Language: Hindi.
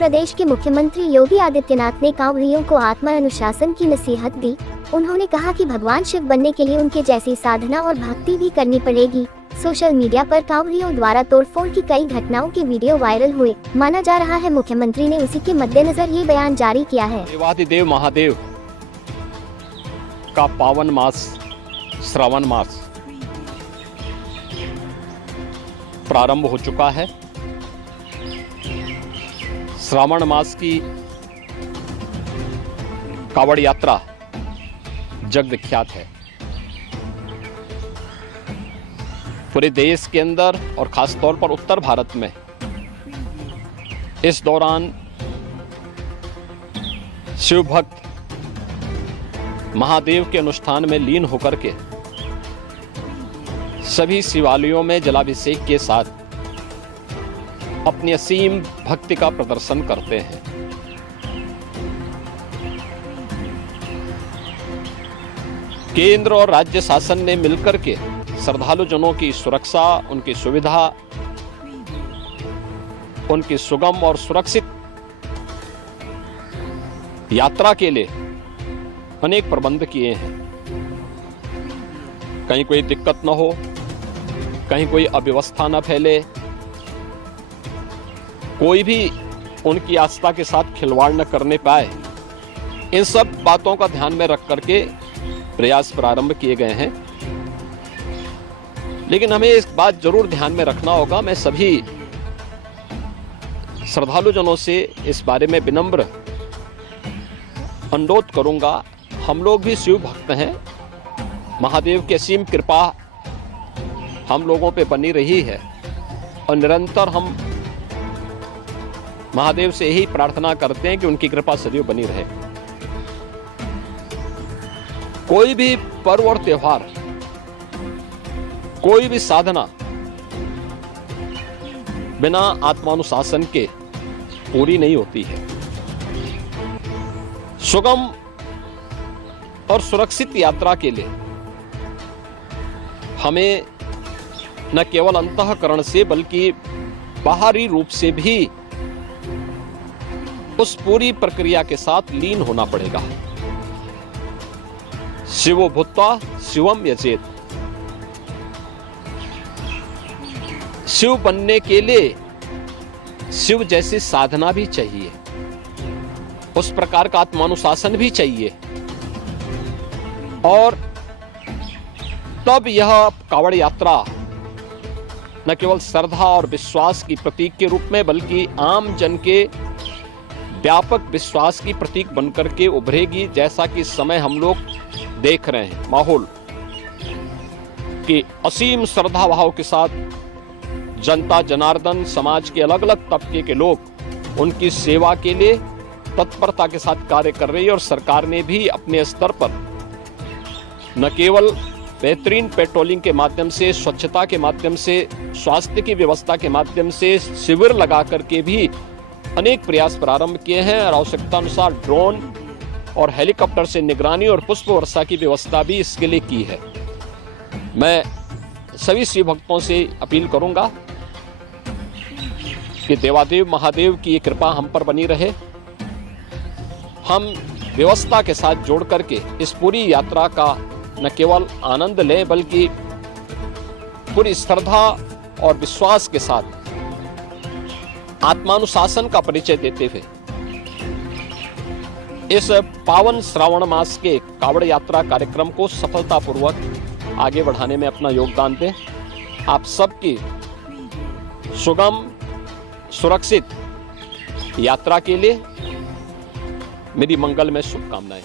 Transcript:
प्रदेश के मुख्यमंत्री योगी आदित्यनाथ ने कांवड़ियों को आत्मा अनुशासन की नसीहत दी। उन्होंने कहा कि भगवान शिव बनने के लिए उनके जैसी साधना और भक्ति भी करनी पड़ेगी। सोशल मीडिया पर कांवड़ियों द्वारा तोड़फोड़ की कई घटनाओं के वीडियो वायरल हुए। माना जा रहा है मुख्यमंत्री ने उसी के मद्देनजर ये बयान जारी किया है। देवाधिदेव महादेव का पावन मास श्रावण मास प्रारंभ हो चुका है। श्रावण मास की कावड़ यात्रा जग विख्यात है। पूरे देश के अंदर और खास तौर पर उत्तर भारत में इस दौरान शिव भक्त महादेव के अनुष्ठान में लीन होकर के सभी शिवालयों में जलाभिषेक के साथ अपनी असीम भक्ति का प्रदर्शन करते हैं। केंद्र और राज्य शासन ने मिलकर के श्रद्धालु जनों की सुरक्षा, उनकी सुविधा, उनकी सुगम और सुरक्षित यात्रा के लिए अनेक प्रबंध किए हैं। कहीं कोई दिक्कत न हो, कहीं कोई अव्यवस्था न फैले, कोई भी उनकी आस्था के साथ खिलवाड़ न करने पाए, इन सब बातों का ध्यान में रख करके प्रयास प्रारंभ किए गए हैं। लेकिन हमें इस बात जरूर ध्यान में रखना होगा, मैं सभी श्रद्धालु जनों से इस बारे में विनम्र अनुरोध करूंगा। हम लोग भी शिव भक्त हैं, महादेव की असीम कृपा हम लोगों पे बनी रही है और निरंतर हम महादेव से यही प्रार्थना करते हैं कि उनकी कृपा सदैव बनी रहे। कोई भी पर्व और त्योहार, कोई भी साधना बिना आत्मानुशासन के पूरी नहीं होती है। सुगम और सुरक्षित यात्रा के लिए हमें न केवल अंतःकरण से बल्कि बाहरी रूप से भी उस पूरी प्रक्रिया के साथ लीन होना पड़ेगा। शिवो भूत्वा शिवम यजेत। शिव बनने के लिए शिव जैसी साधना भी चाहिए, उस प्रकार का आत्मानुशासन भी चाहिए, और तब यह कावड़ यात्रा न केवल श्रद्धा और विश्वास की प्रतीक के रूप में बल्कि आम जन के व्यापक विश्वास की प्रतीक बनकर के उभरेगी। जैसा कि इस समय हम लोग देख रहे हैं माहौल कि असीम श्रद्धा भाव के साथ जनता जनार्दन समाज के अलग अलग तबके के लोग उनकी सेवा के लिए तत्परता के साथ कार्य कर रही है। और सरकार ने भी अपने स्तर पर न केवल बेहतरीन पेट्रोलिंग के माध्यम से, स्वच्छता के माध्यम से, स्वास्थ्य की व्यवस्था के माध्यम से शिविर लगा करके भी अनेक प्रयास प्रारंभ किए हैं और आवश्यकता अनुसार ड्रोन और हेलीकॉप्टर से निगरानी और पुष्प वर्षा की व्यवस्था भी इसके लिए की है। मैं सभी शिव भक्तों से अपील करूंगा कि देवादेव महादेव की ये कृपा हम पर बनी रहे। हम व्यवस्था के साथ जोड़ करके इस पूरी यात्रा का न केवल आनंद लें बल्कि पूरी श्रद्धा और विश्वास के साथ आत्मानुशासन का परिचय देते हुए इस पावन श्रावण मास के कावड़ यात्रा कार्यक्रम को सफलतापूर्वक आगे बढ़ाने में अपना योगदान दें। आप सबकी सुगम सुरक्षित यात्रा के लिए मेरी मंगलमय शुभकामनाएं।